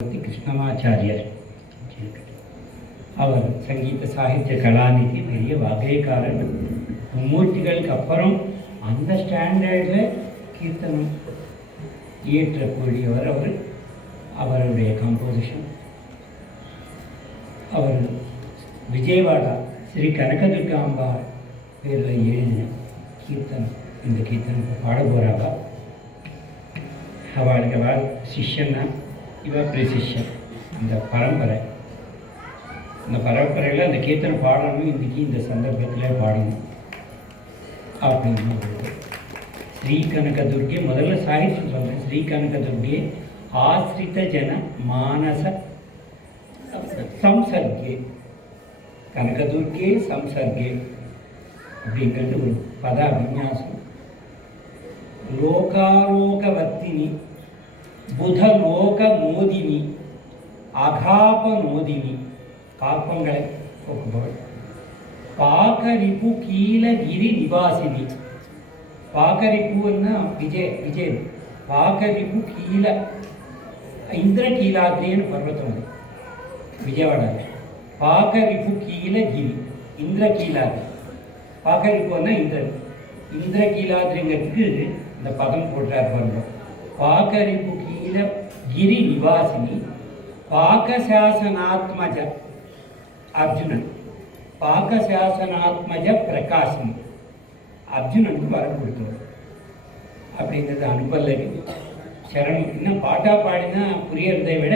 கிருஷ்ணமாச்சாரியர் அவர் சங்கீத சாகித்ய கலாநிதி பெரிய வகைக்காரர். மும்மூர்த்திகளுக்கு அப்புறம் அந்த ஸ்டாண்டர்டில் கீர்த்தனம் இயற்றக்கூடியவர் அவர். அவருடைய கம்போசிஷன் அவர் விஜயவாடா ஸ்ரீ கனகதுர்காம்பா பேரில் எழுதின கீர்த்தனம். இந்த கீர்த்தனம் பாட போகிறாவா அவளுக்கு அவள் சிஷ்யன்னா இவ சிஷ்யன். இந்த பரம்பரையில் அந்த கீர்த்தனை பாடணும் இன்றைக்கி இந்த சந்தர்ப்பத்தில் பாடணும் அப்படின்னு. ஸ்ரீ கனகதுர்கே முதல்ல சாகித்யம் சொல்கிறேன். ஸ்ரீ கனகதுர்கே ஆசிரித ஜன மானச சம்சர்கே, கனகதுர்கே சம்சர்கே அப்படிங்கிறது ஒரு பத விநியாசம். லோகாலோகவர்த்தினி புதலோக மோதினி அகாப மோதினி, பாப்பங்களை போக்குபவள். பாகரிப்பு கீழகிரி நிவாசினி, பாகரிப்புன்னா விஜயம். பாகரிப்பு கீழ இந்திரகீலாத்ரின்னு பர்வத்தம் அது விஜயவாடாவில். பாகரிப்பு கீழகிரி இந்திரகீலாத்ரி. பாகரிப்புன்னா இந்திரகீலாத்ரிங்கிறதுக்கு இந்த பதம் போட்டார் பர்வம். பாகரிப்பு கீழ கிரி நிவாசினி பாகசாசனாத்மஜ அர்ஜுனன், பாகசாசனாத்மஜ பிரகாசினி, அர்ஜுனனுக்கு வரம் கொடுத்தவர் அப்படிங்கிறது அனுபல்லவி. சரணம் இன்னும் பாட்டா பாடினா புரியறதை விட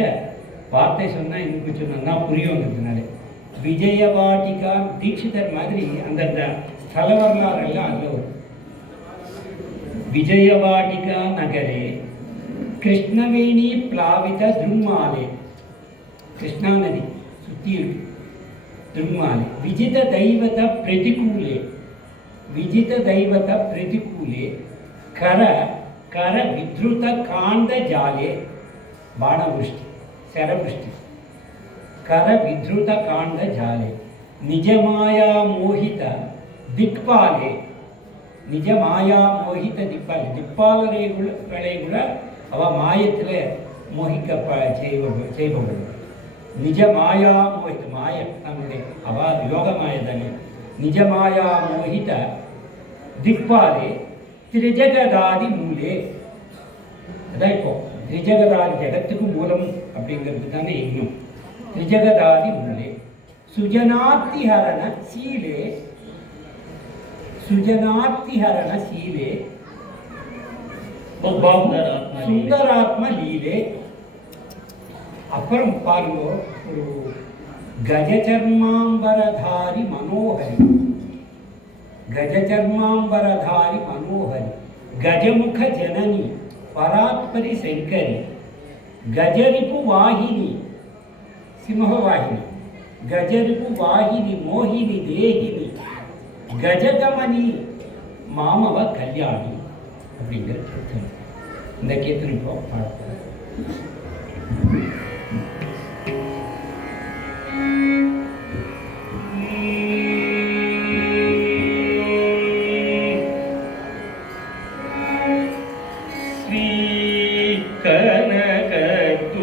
வார்த்தை சொன்னால் இன்னும் சொன்னா புரியுங்கிறதுனால விஜயவாட்டிகா தீட்சிதர் மாதிரி அந்தந்த ஸ்தல வரலாறுலாம் அதில் வரும். விஜயவாட்டிகா நகரே கிருஷ்ணவேணி பிளாவித திருமாலே, கிருஷ்ணா நதி சுற்றி இருக்கு திருமாலே. விஜித தெய்வத பிரதிகூலே, விஜித தெய்வத பிரதிகூலே கர கர வித்ருத காந்த ஜாலே, பாணவೃಷ್ಟಿ ಶರವೃಷ್ಟಿ, ಕರ ವಿಧೃತ ಕಾಂಡ ಜಾಲೆ. ನಿಜಮಾಯಾ ಮೋಹಿತ ದಿಕ್ಪಾಲೆ, நிஜ மாயா மோகித்த திப்பால், திப்பாலரைகளை கூட அவ மாயத்தில் மோகிக்க செய்பவள். நிஜ மாயா மோகித்த மாய நம்முடைய அவ யோக மாய தானே. நிஜ மாயா மோகித திக்பாலே திரிஜகதாதி மூலே. அதான் இப்போ திரிஜகதாதி ஜகத்துக்கு மூலம் அப்படிங்கிறது தானே இன்னும். திரிஜகதாதி மூலே சுஜனாத்திஹரண சீலே, சுஜனாத்திஹரண சீலே சுந்தராத்ம லீலே. அப்புறம் பாருங்க, ஒரு கஜச்சர்மாம்பரதாரி மனோஹரி, கஜச்சர்மாம்பரதாரி மனோஹரி கஜமுக ஜனனி பராத்பரி சங்கரி கஜரிப்பு வாகினி சிம்மவாகினி கஜரிப்பு வாகினி மோகினி தேகினி கஜகமணி மாமவ கல்யாணி அப்படிங்கிற கீர்த்தனை. இந்த கீர்த்தனை இப்போ பார்ப்போம். ஸ்ரீ கனகதுர்கே,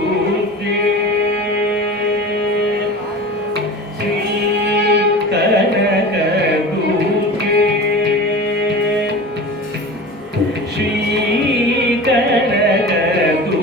ஸ்ரீ கனகதுர்கே, ஸ்ரீ கனகதுர்கே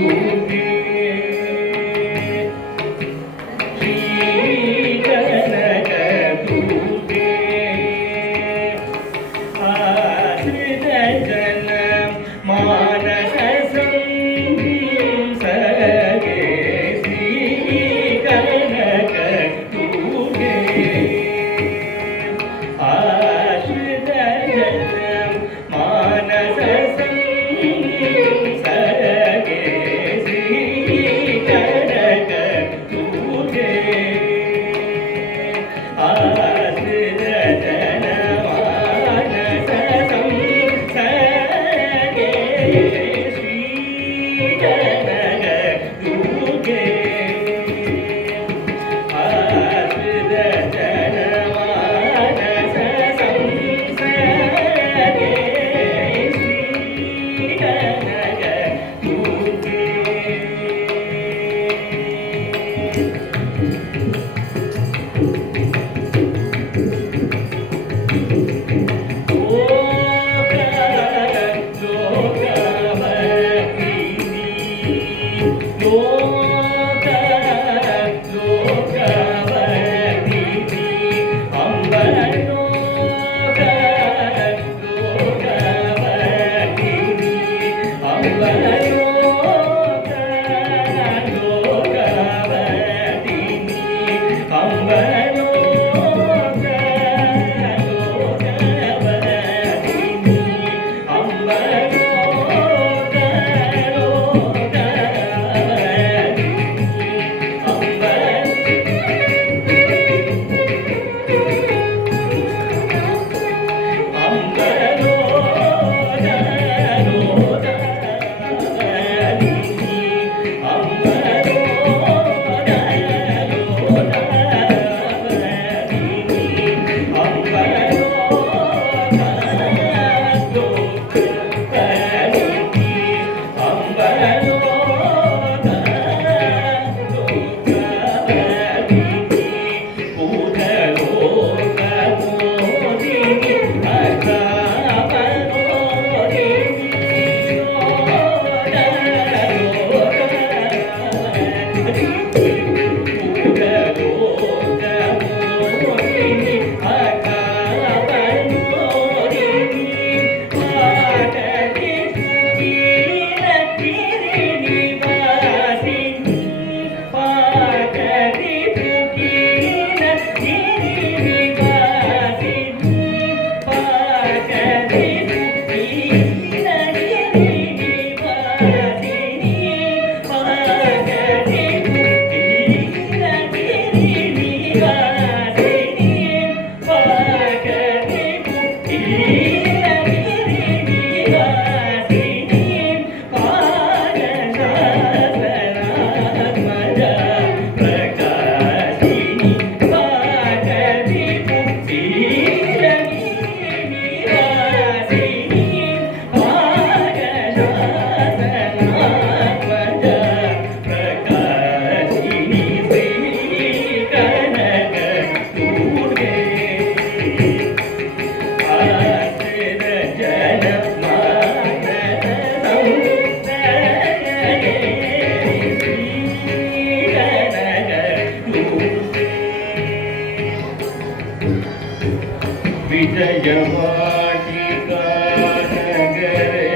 विजयवाटिका नगरे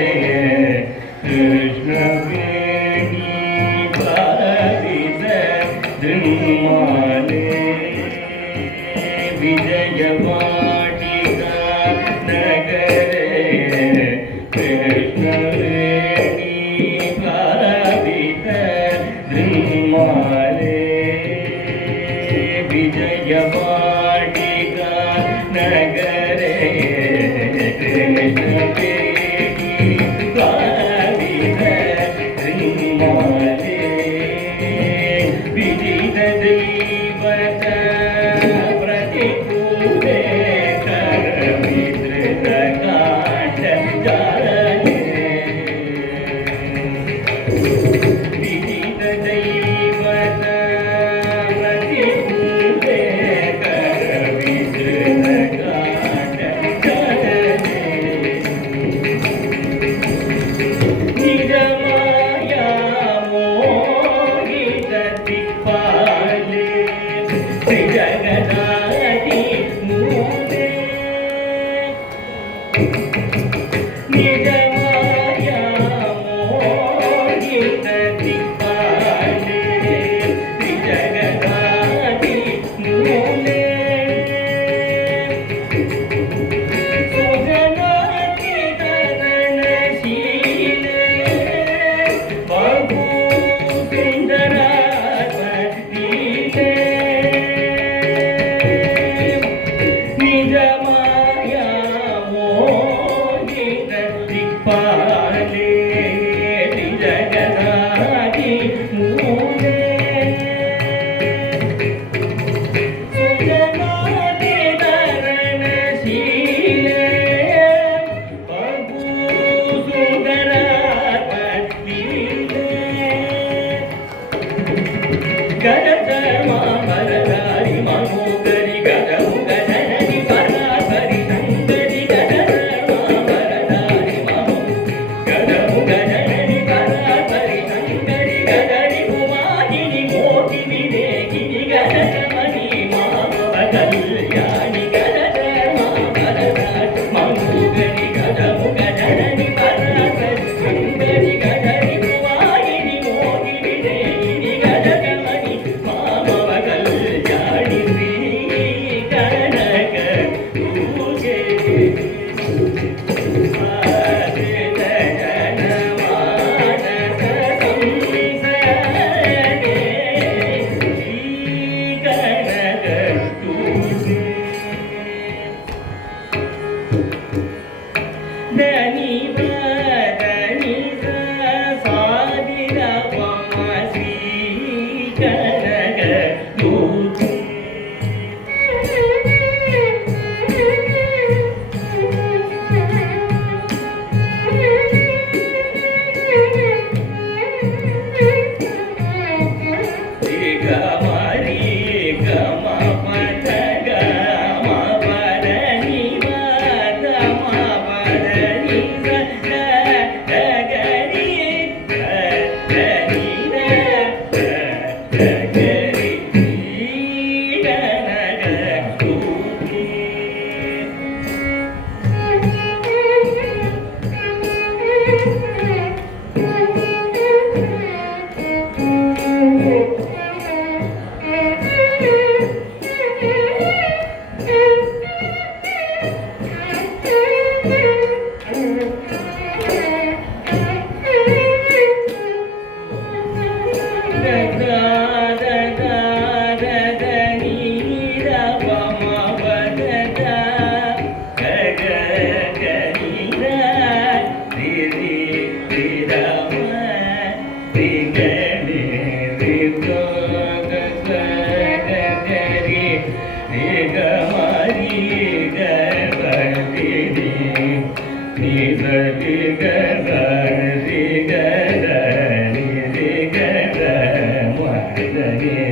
कृष्णवेणी भावित धृमाले विजयवाटिका नगरे कृष्णवेणी भावित धृमाले विजयवाटिका नगरे कृष्णवेणी भावित धृमाले विदित दैवत प्रतिकूले करविधृत काट जाले विदित दैवत प्रतिकूले करविधृत काट जाले निजमाया मोहित दिक्पाले जगदादि मूले निजमाया मोहित दिक्पाले जगदादि मूले सुजनाति करणशीले बहु सुन्दरात्मलीले निजमाया मोहित दिक्पाले जगदादि मूले सुजनाति करणशीले बहु सुन्दरात्मलीले गरज Ni